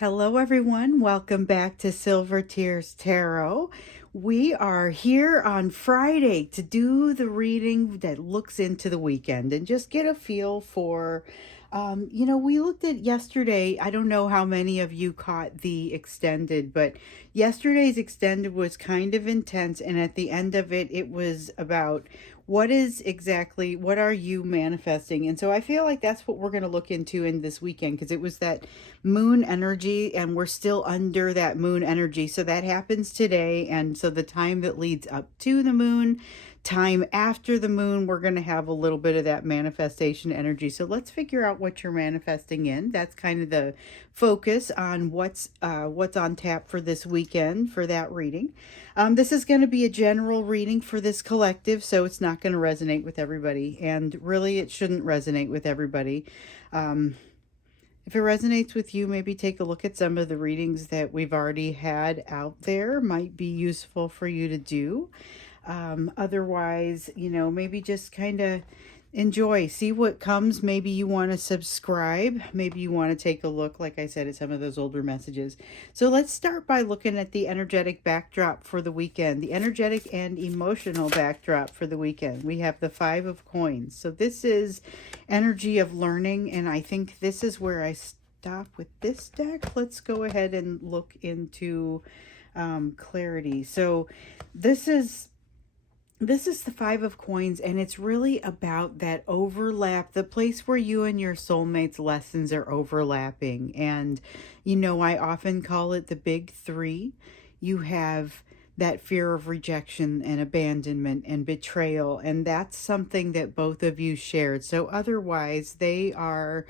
Hello, everyone. Welcome back to Silver Tears Tarot. We are here on Friday to do the reading that looks into the weekend and just get a feel for. We looked at yesterday. I don't know how many of you caught the extended, but yesterday's extended was kind of intense. And at the end of it, it was about what are you manifesting? And so I feel like that's what we're going to look into in this weekend because it was that moon energy and we're still under that moon energy. So that happens today. And so the time that leads up to the moon, time after the moon, we're going to have a little bit of that manifestation energy. So let's figure out what you're manifesting in. That's kind of the focus on what's on tap for this weekend for that reading. This is going to be a general reading for this collective, so it's not going to resonate with everybody, and really it shouldn't resonate with everybody. If it resonates with you, maybe take a look at some of the readings that we've already had out there. Might be useful for you to do. Otherwise, maybe just kind of enjoy, see what comes. Maybe you want to subscribe. Maybe you want to take a look, like I said, at some of those older messages. So let's start by looking at the energetic backdrop for the weekend, the energetic and emotional backdrop for the weekend. We have the Five of Coins. So this is energy of learning, and I think this is where I stop with this deck. Let's go ahead and look into clarity. So this is the Five of Coins, and it's really about that overlap, the place where you and your soulmate's lessons are overlapping. And, I often call it the big three. You have that fear of rejection and abandonment and betrayal, and that's something that both of you shared. So otherwise, they are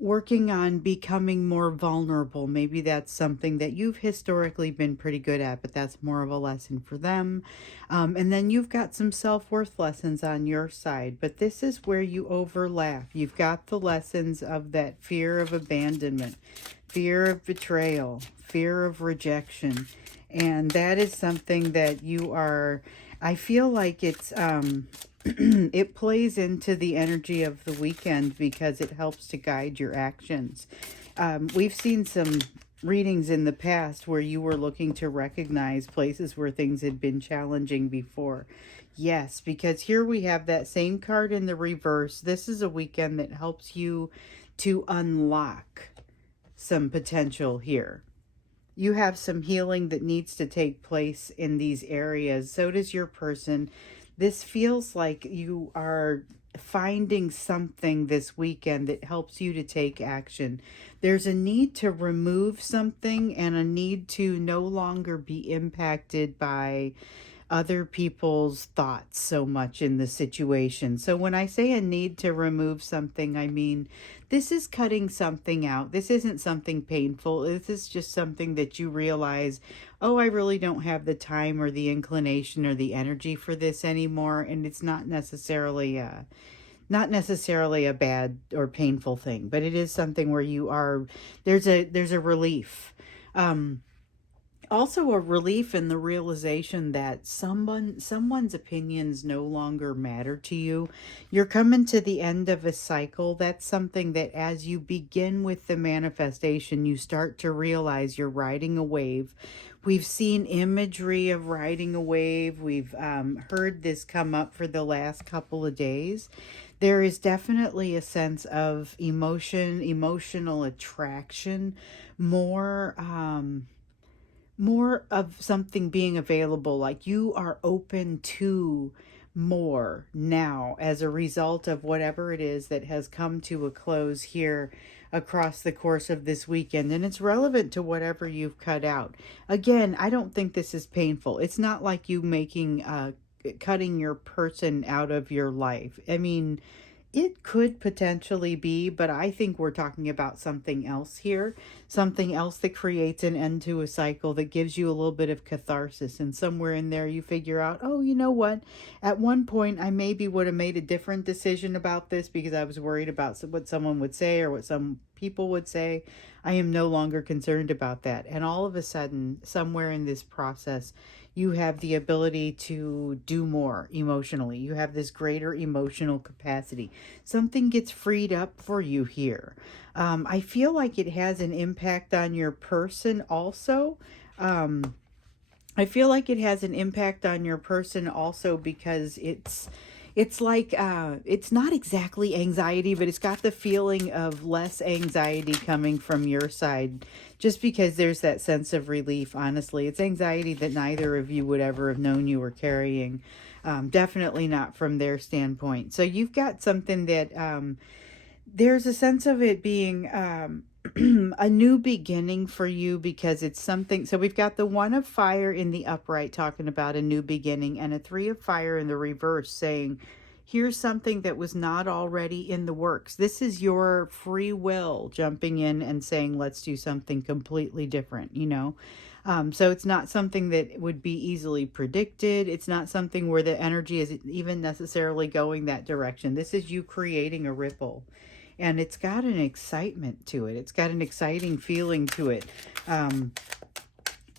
working on becoming more vulnerable. Maybe that's something that you've historically been pretty good at, but that's more of a lesson for them. And then you've got some self-worth lessons on your side, but this is where you overlap. You've got the lessons of that fear of abandonment, fear of betrayal, fear of rejection. And that is something that I feel like it's, it plays into the energy of the weekend because it helps to guide your actions. We've seen some readings in the past where you were looking to recognize places where things had been challenging before. Yes, because here we have that same card in the reverse. This is a weekend that helps you to unlock some potential here. You have some healing that needs to take place in these areas. So does your person. This feels like you are finding something this weekend that helps you to take action. There's a need to remove something and a need to no longer be impacted by other people's thoughts so much in the situation. So when I say a need to remove something, I mean this is cutting something out. This isn't something painful. This is just something that you realize, oh, I really don't have the time or the inclination or the energy for this anymore, and it's not necessarily a bad or painful thing, but it is something where there's a relief. Also a relief in the realization that someone's opinions no longer matter to you. You're coming to the end of a cycle. That's something that as you begin with the manifestation, you start to realize you're riding a wave. We've seen imagery of riding a wave. We've heard this come up for the last couple of days. There is definitely a sense of emotional attraction, more of something being available, like you are open to more now as a result of whatever it is that has come to a close here across the course of this weekend, and it's relevant to whatever you've cut out. Again, I don't think this is painful. It's not like you cutting your person out of your life. I mean, it could potentially be, but I think we're talking about something else here. Something else that creates an end to a cycle, that gives you a little bit of catharsis. And somewhere in there you figure out, oh, you know what? At one point I maybe would have made a different decision about this because I was worried about what someone would say or what some people would say, I am no longer concerned about that. And all of a sudden, somewhere in this process, you have the ability to do more emotionally. You have this greater emotional capacity. Something gets freed up for you here. I feel like it has an impact on your person also. I feel like it has an impact on your person also because it's like it's not exactly anxiety, but it's got the feeling of less anxiety coming from your side just because there's that sense of relief. Honestly, it's anxiety that neither of you would ever have known you were carrying. Definitely not from their standpoint. So you've got something that there's a sense of it being a new beginning for you because it's something. So we've got the one of fire in the upright talking about a new beginning, and a three of fire in the reverse saying, here's something that was not already in the works. This is your free will jumping in and saying, let's do something completely different, you know? So it's not something that would be easily predicted. It's not something where the energy is even necessarily going that direction. This is you creating a ripple, and it's got an excitement to it. It's got an exciting feeling to it.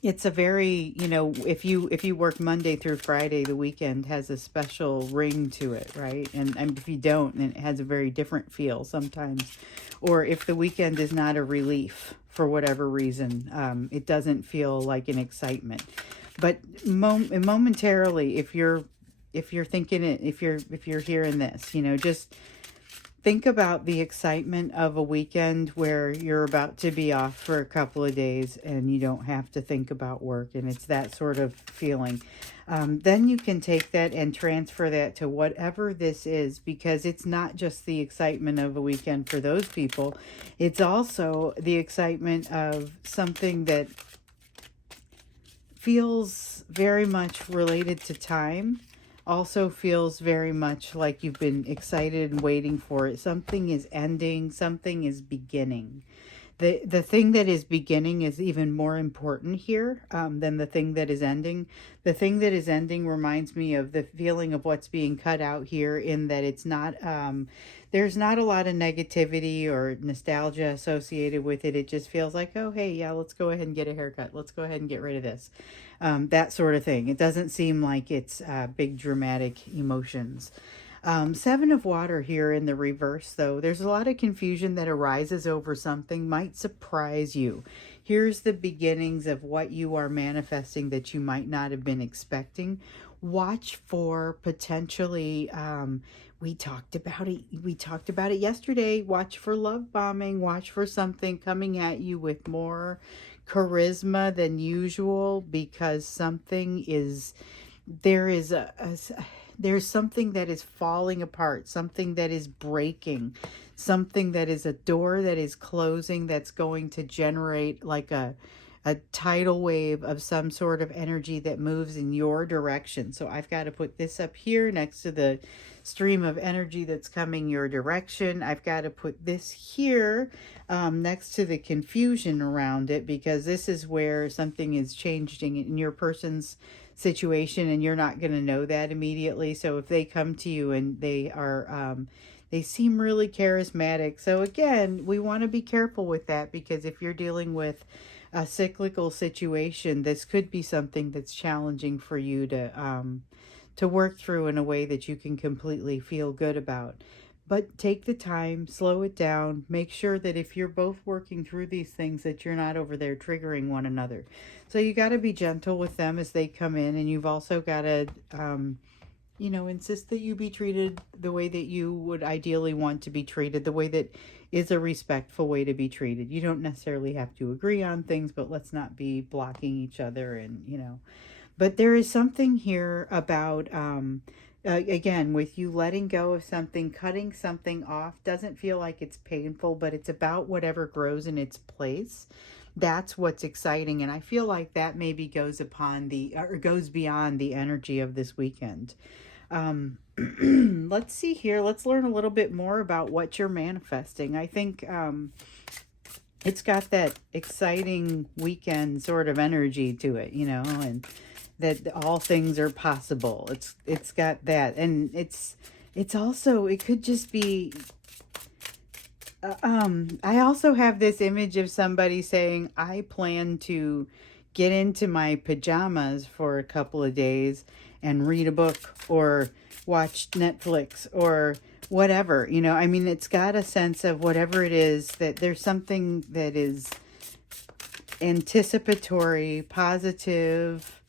It's a very, you know, if you work Monday through Friday, the weekend has a special ring to it, right? And if you don't, then it has a very different feel sometimes. Or if the weekend is not a relief for whatever reason, it doesn't feel like an excitement. But momentarily, if you're thinking it, if you're hearing this, you know, just think about the excitement of a weekend where you're about to be off for a couple of days and you don't have to think about work, and it's that sort of feeling. Then you can take that and transfer that to whatever this is, because it's not just the excitement of a weekend for those people. It's also the excitement of something that feels very much related to time, also feels very much like you've been excited and waiting for it. Something is ending, something is beginning. The thing that is beginning is even more important here than the thing that is ending. The thing that is ending reminds me of the feeling of what's being cut out here, in that it's not, there's not a lot of negativity or nostalgia associated with it. It just feels like, oh, hey, yeah, let's go ahead and get a haircut. Let's go ahead and get rid of this. That sort of thing. It doesn't seem like it's big dramatic emotions. Seven of water here in the reverse, though. There's a lot of confusion that arises over something, might surprise you. Here's the beginnings of what you are manifesting that you might not have been expecting. Watch for potentially, we talked about it yesterday. Watch for love bombing. Watch for something coming at you with more charisma than usual, because something is, there's something that is falling apart, something that is breaking, something that is a door that is closing, that's going to generate like a tidal wave of some sort of energy that moves in your direction. So I've got to put this up here next to the stream of energy that's coming your direction. I've got to put this here next to the confusion around it, because this is where something is changing in your person's situation, and you're not going to know that immediately. So if they come to you and they are they seem really charismatic, so again, we want to be careful with that, because if you're dealing with a cyclical situation, this could be something that's challenging for you to work through in a way that you can completely feel good about. But take the time, slow it down, make sure that if you're both working through these things, that you're not over there triggering one another. So you got to be gentle with them as they come in, and you've also got to, you know, insist that you be treated the way that you would ideally want to be treated, the way that is a respectful way to be treated. You don't necessarily have to agree on things, but let's not be blocking each other, and, you know. But there is something here about, again, with you letting go of something, cutting something off, doesn't feel like it's painful, but it's about whatever grows in its place. That's what's exciting, and I feel like that maybe goes beyond the energy of this weekend. Let's see here. Let's learn a little bit more about what you're manifesting. I think it's got that exciting weekend sort of energy to it, you know, and that all things are possible. It's got that, and it's also, it could just be, I also have this image of somebody saying, I plan to get into my pajamas for a couple of days and read a book or watch Netflix or whatever. You know, I mean, it's got a sense of whatever it is, that there's something that is anticipatory, positive.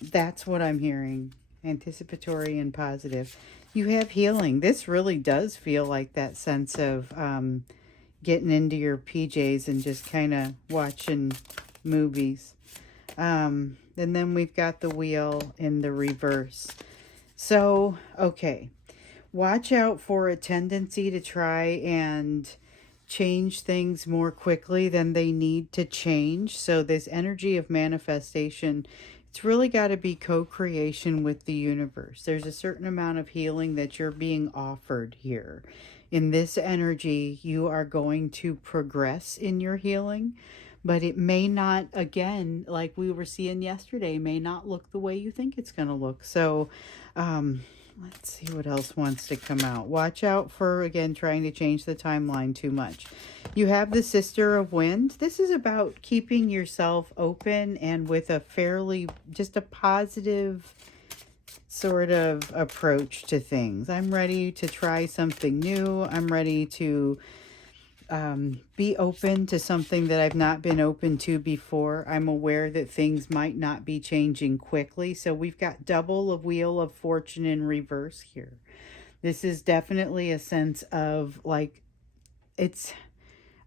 That's what I'm hearing. Anticipatory and positive. You have healing. This really does feel like that sense of getting into your PJs and just kind of watching movies. And then we've got the wheel in the reverse. So, okay. Watch out for a tendency to try and change things more quickly than they need to change. So this energy of manifestation, it's really got to be co-creation with the universe. There's a certain amount of healing that you're being offered here. In this energy, you are going to progress in your healing, but it may not, again, like we were seeing yesterday, may not look the way you think it's going to look. So, let's see what else wants to come out. Watch out for, again, trying to change the timeline too much. You have the Sister of Wind. This is about keeping yourself open and with a fairly, just a positive sort of approach to things. I'm ready to try something new. I'm ready to be open to something that I've not been open to before. I'm aware that things might not be changing quickly. So we've got double of Wheel of Fortune in reverse here. This is definitely a sense of like,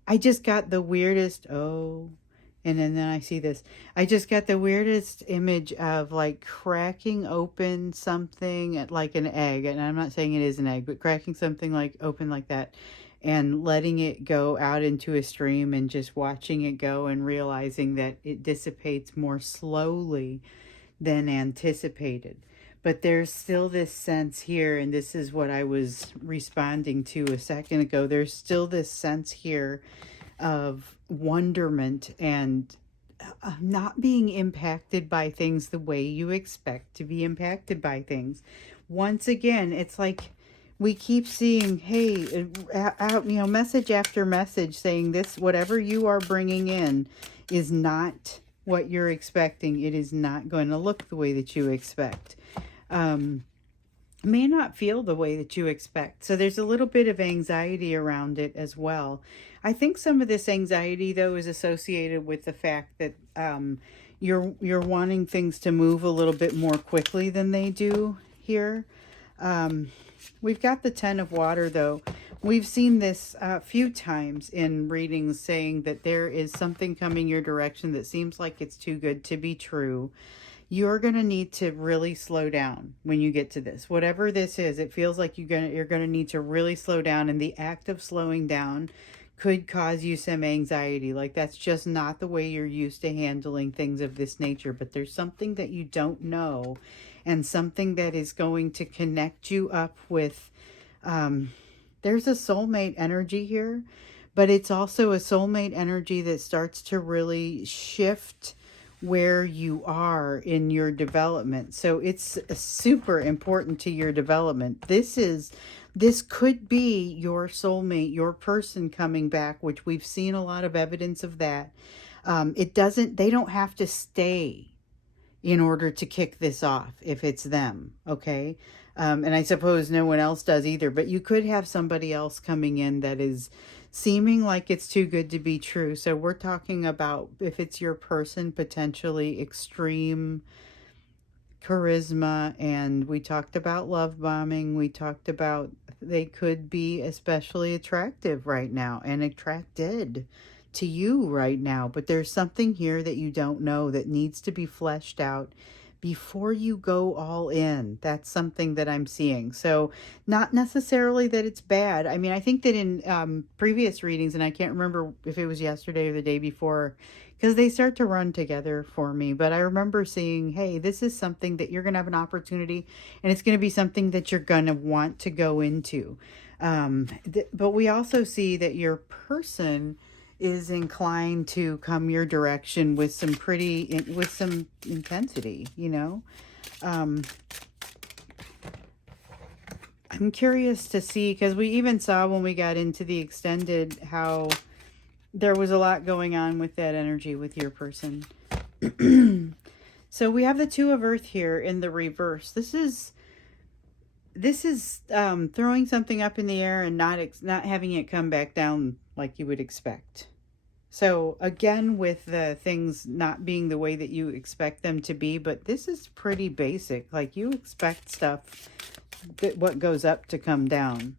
I just got the weirdest, and then I see this. I just got the weirdest image of like cracking open something like an egg. And I'm not saying it is an egg, but cracking something like open like that and letting it go out into a stream and just watching it go and realizing that it dissipates more slowly than anticipated. But there's still this sense here, and this is what I was responding to a second ago. There's still this sense here of wonderment and not being impacted by things the way you expect to be impacted by things. Once again, it's like we keep seeing, hey, message after message saying this, whatever you are bringing in is not what you're expecting. It is not going to look the way that you expect. May not feel the way that you expect. So there's a little bit of anxiety around it as well. I think some of this anxiety, though, is associated with the fact that you're wanting things to move a little bit more quickly than they do here. We've got the Ten of Water, though. We've seen this a few times in readings saying that there is something coming your direction that seems like it's too good to be true. You're going to need to really slow down when you get to this. Whatever this is, it feels like you're going to need to really slow down, and the act of slowing down could cause you some anxiety. Like that's just not the way you're used to handling things of this nature, but there's something that you don't know and something that is going to connect you up with there's a soulmate energy here, but it's also a soulmate energy that starts to really shift where you are in your development. So it's super important to your development. This could be your soulmate, your person coming back, which we've seen a lot of evidence of that. They don't have to stay in order to kick this off if it's them, okay? And I suppose no one else does either, but you could have somebody else coming in that is seeming like it's too good to be true. So we're talking about, if it's your person, potentially extreme charisma, and we talked about love bombing. We talked about they could be especially attractive right now and attracted to you right now, but there's something here that you don't know that needs to be fleshed out before you go all in. That's something that I'm seeing. So not necessarily that it's bad. I mean, I think that in previous readings, and I can't remember if it was yesterday or the day before, because they start to run together for me, but I remember seeing, hey, this is something that you're going to have an opportunity, and it's going to be something that you're going to want to go into. But we also see that your person is inclined to come your direction with some with some intensity, you know. I'm curious to see, because we even saw when we got into the extended how there was a lot going on with that energy with your person. So we have the Two of Earth here in the reverse. This is throwing something up in the air and not having it come back down like you would expect. So again, with the things not being the way that you expect them to be, but this is pretty basic. Like, you expect stuff that what goes up to come down.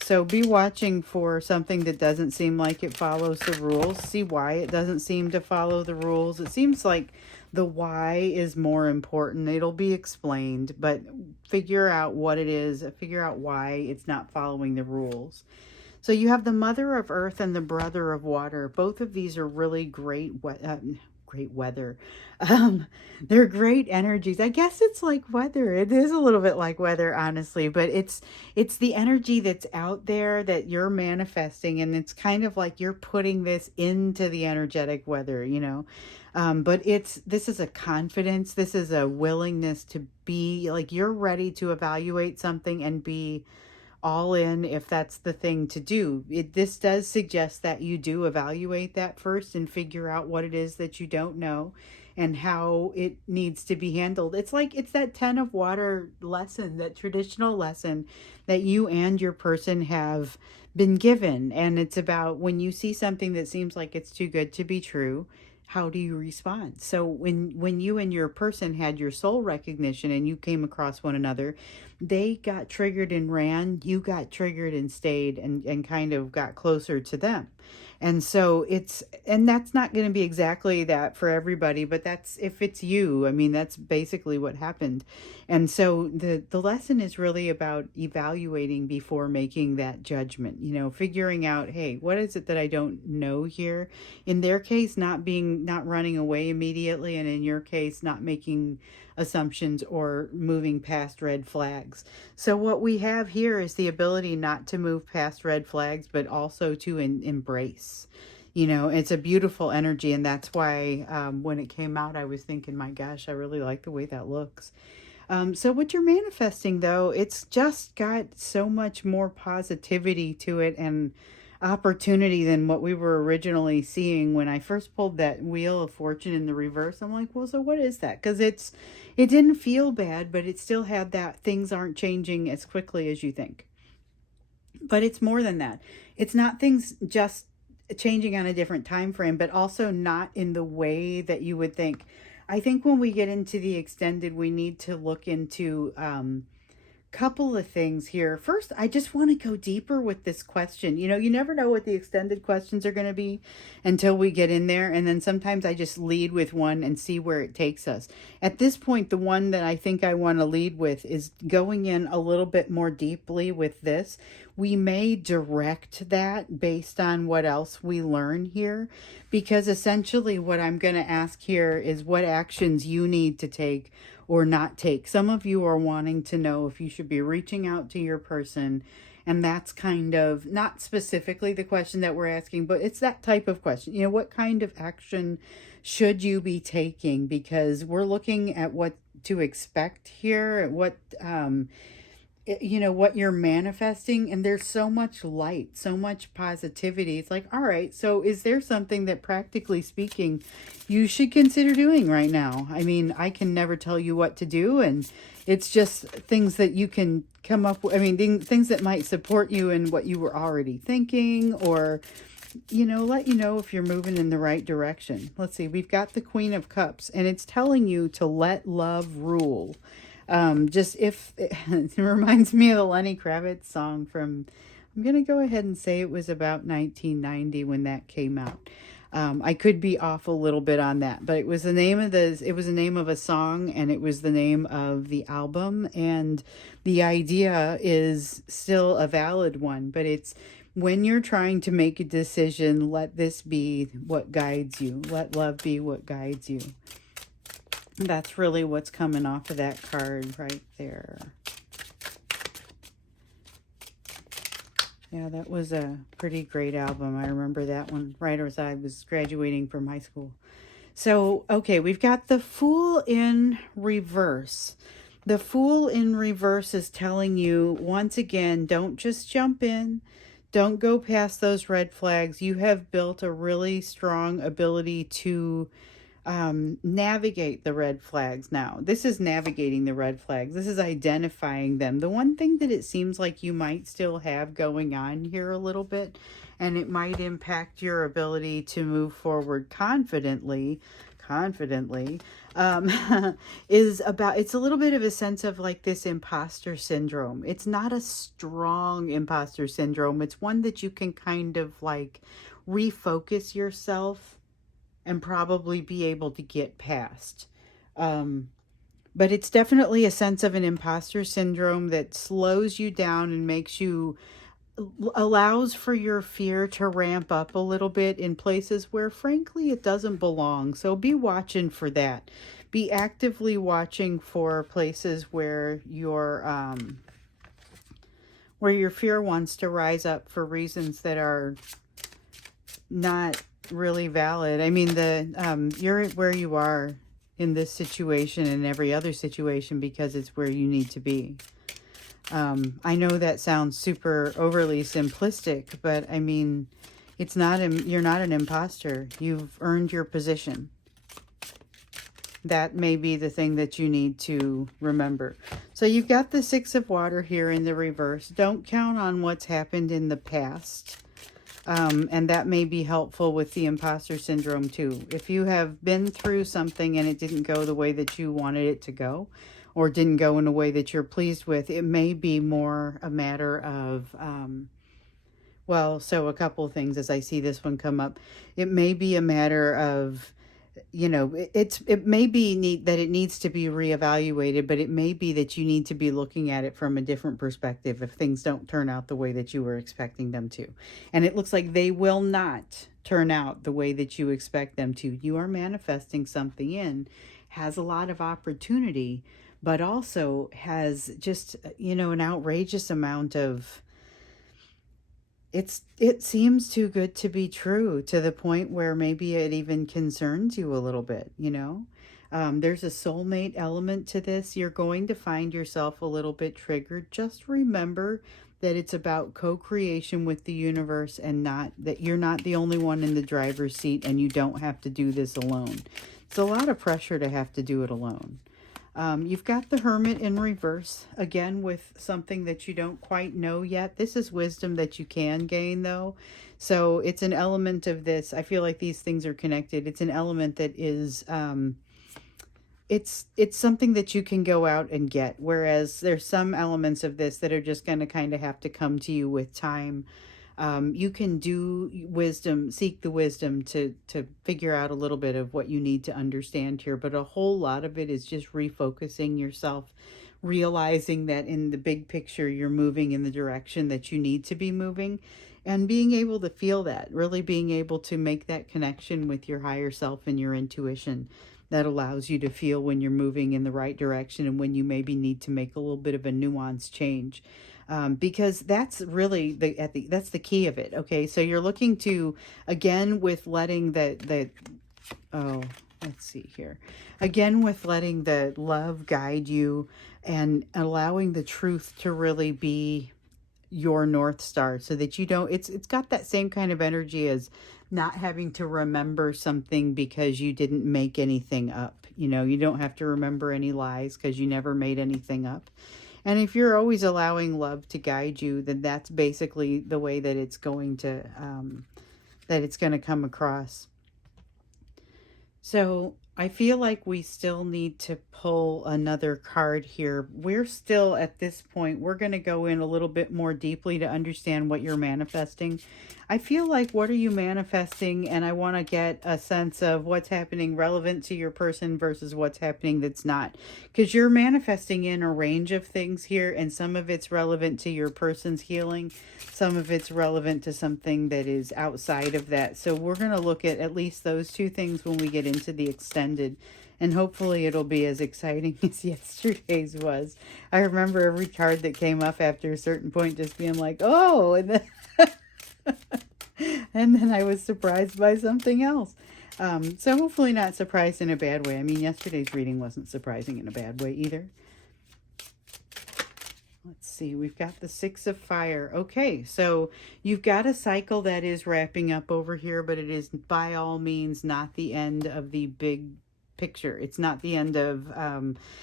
So be watching for something that doesn't seem like it follows the rules. See why it doesn't seem to follow the rules. It seems like the why is more important. It'll be explained, but figure out what it is. Figure out why it's not following the rules. So you have the Mother of Earth and the Brother of Water. Both of these are really great weather. They're great energies. I guess it's like weather. It is a little bit like weather, honestly, but it's the energy that's out there that you're manifesting, and it's kind of like you're putting this into the energetic weather, you know. But this is a confidence. This is a willingness to be like, you're ready to evaluate something and be all in if that's the thing to do. This does suggest that you do evaluate that first and figure out what it is that you don't know and how it needs to be handled. It's like, it's that 10 of water lesson, that traditional lesson that you and your person have been given. And it's about when you see something that seems like it's too good to be true, how do you respond? So when you and your person had your soul recognition and you came across one another, they got triggered and ran, you got triggered and stayed and kind of got closer to them. And so and that's not going to be exactly that for everybody, but that's, if it's you, I mean, that's basically what happened. And so the lesson is really about evaluating before making that judgment, you know, figuring out, hey, what is it that I don't know here? In their case, not running away immediately, and in your case, not making assumptions or moving past red flags. So what we have here is the ability not to move past red flags, but also to embrace. You know, it's a beautiful energy, and that's why when it came out, I was thinking, my gosh, I really like the way that looks. So what you're manifesting, though, it's just got so much more positivity to it and opportunity than what we were originally seeing. When I first pulled that Wheel of Fortune in the reverse, I'm like, well, so what is that? Because it didn't feel bad, but it still had that things aren't changing as quickly as you think. But it's more than that. It's not things just changing on a different time frame, but also not in the way that you would think. I think when we get into the extended, we need to look into couple of things here. First, I just want to go deeper with this question. You know, you never know what the extended questions are going to be until we get in there. And then sometimes I just lead with one and see where it takes us. At this point, the one that I think I want to lead with is going in a little bit more deeply with this. We may direct that based on what else we learn here, because essentially what I'm going to ask here is what actions you need to take or not take. Some of you are wanting to know if you should be reaching out to your person, and that's kind of not specifically the question that we're asking, but it's that type of question. You know, what kind of action should you be taking? Because we're looking at what to expect here, at what you know, what you're manifesting, and there's so much light, so much positivity. It's like, all right, so is there something that, practically speaking, you should consider doing right now? I mean, I can never tell you what to do, and it's just things that you can come up with. I mean, things that might support you in what you were already thinking, or, you know, let you know if you're moving in the right direction. Let's see, we've got the Queen of Cups, and it's telling you to let love rule. Just if it reminds me of the Lenny Kravitz song from, I'm going to go ahead and say it was about 1990 when that came out. I could be off a little bit on that, but it was the name of a song, and it was the name of the album. And the idea is still a valid one, but it's, when you're trying to make a decision, let this be what guides you. Let love be what guides you. That's really what's coming off of that card right there. Yeah, that was a pretty great album. I remember that one right as I was graduating from high school. So, okay, we've got the Fool in reverse. The Fool in reverse is telling you, once again, don't just jump in. Don't go past those red flags. You have built a really strong ability to navigate the red flags now. This is navigating the red flags. This is identifying them. The one thing that it seems like you might still have going on here a little bit, and it might impact your ability to move forward confidently, is about, it's a little bit of a sense of like this imposter syndrome. It's not a strong imposter syndrome. It's one that you can kind of like refocus yourself and probably be able to get past. But it's definitely a sense of an imposter syndrome that slows you down and makes you, allows for your fear to ramp up a little bit in places where frankly it doesn't belong. So be watching for that. Be actively watching for places where your fear wants to rise up for reasons that are not really valid. I mean, you're where you are in this situation and every other situation because it's where you need to be. I know that sounds super overly simplistic, but I mean, it's not, you're not an imposter. You've earned your position. That may be the thing that you need to remember. So you've got the Six of Water here in the reverse. Don't count on what's happened in the past. And that may be helpful with the imposter syndrome too. If you have been through something and it didn't go the way that you wanted it to go, or didn't go in a way that you're pleased with, it may be more a matter of, well, so a couple of things as I see this one come up. It may be a matter of, you know, it may be that it needs to be reevaluated, but it may be that you need to be looking at it from a different perspective if things don't turn out the way that you were expecting them to. And it looks like they will not turn out the way that you expect them to. You are manifesting something in, has a lot of opportunity, but also has just, you know, an outrageous amount of, it seems too good to be true, to the point where maybe it even concerns you a little bit, you know. There's a soulmate element to this. You're going to find yourself a little bit triggered. Just remember that it's about co-creation with the universe, and not that you're not the only one in the driver's seat and you don't have to do this alone. It's a lot of pressure to have to do it alone. You've got the Hermit in reverse, again, with something that you don't quite know yet. This is wisdom that you can gain, though. So it's an element of this. I feel like these things are connected. It's an element that is, it's something that you can go out and get. Whereas there's some elements of this that are just going to kind of have to come to you with time. You can do wisdom, seek the wisdom to figure out a little bit of what you need to understand here, but a whole lot of it is just refocusing yourself, realizing that in the big picture, you're moving in the direction that you need to be moving, and being able to feel that, really being able to make that connection with your higher self and your intuition that allows you to feel when you're moving in the right direction and when you maybe need to make a little bit of a nuanced change. Because that's really that's the key of it. Okay, so you're looking to, again, with letting let's see here, again, with letting the love guide you and allowing the truth to really be your North Star, so that you don't, it's got that same kind of energy as not having to remember something because you didn't make anything up. You know, you don't have to remember any lies because you never made anything up. And if you're always allowing love to guide you, then that's basically the way that it's going to come across. So I feel like we still need to pull another card here. We're still at this point, we're going to go in a little bit more deeply to understand what you're manifesting. I feel like, what are you manifesting? And I want to get a sense of what's happening relevant to your person versus what's happening that's not. Because you're manifesting in a range of things here, and some of it's relevant to your person's healing. Some of it's relevant to something that is outside of that. So we're going to look at least those two things when we get into the extended. And hopefully it'll be as exciting as yesterday's was. I remember every card that came up after a certain point just being like, oh, and then and then I was surprised by something else. So hopefully not surprised in a bad way. I mean, yesterday's reading wasn't surprising in a bad way either. see. We've got the Six of Fire. Okay, so you've got a cycle that is wrapping up over here, but it is by all means not the end of the big picture. It's not the end of,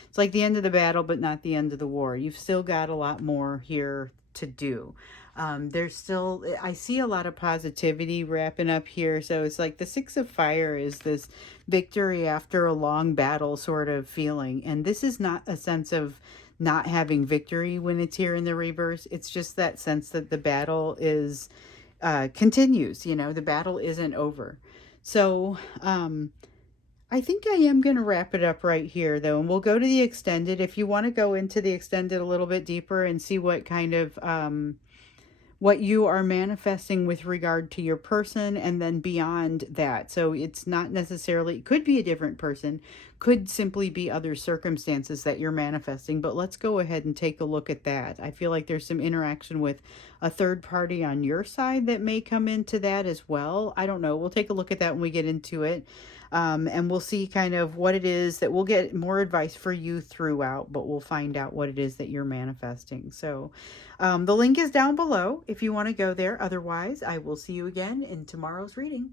it's like the end of the battle, but not the end of the war. You've still got a lot more here to do. There's still, I see a lot of positivity wrapping up here. So it's like the Six of Fire is this victory after a long battle sort of feeling. And this is not a sense of not having victory when it's here in the reverse. It's just that sense that the battle is, continues, you know, the battle isn't over. So, I think I am going to wrap it up right here, though, and we'll go to the extended. If you want to go into the extended a little bit deeper and see what kind of, what you are manifesting with regard to your person and then beyond that. So it's not necessarily, it could be a different person, could simply be other circumstances that you're manifesting, but let's go ahead and take a look at that. I feel like there's some interaction with a third party on your side that may come into that as well. I don't know. We'll take a look at that when we get into it. And we'll see kind of what it is that we'll get more advice for you throughout, but we'll find out what it is that you're manifesting. So the link is down below if you want to go there. Otherwise, I will see you again in tomorrow's reading.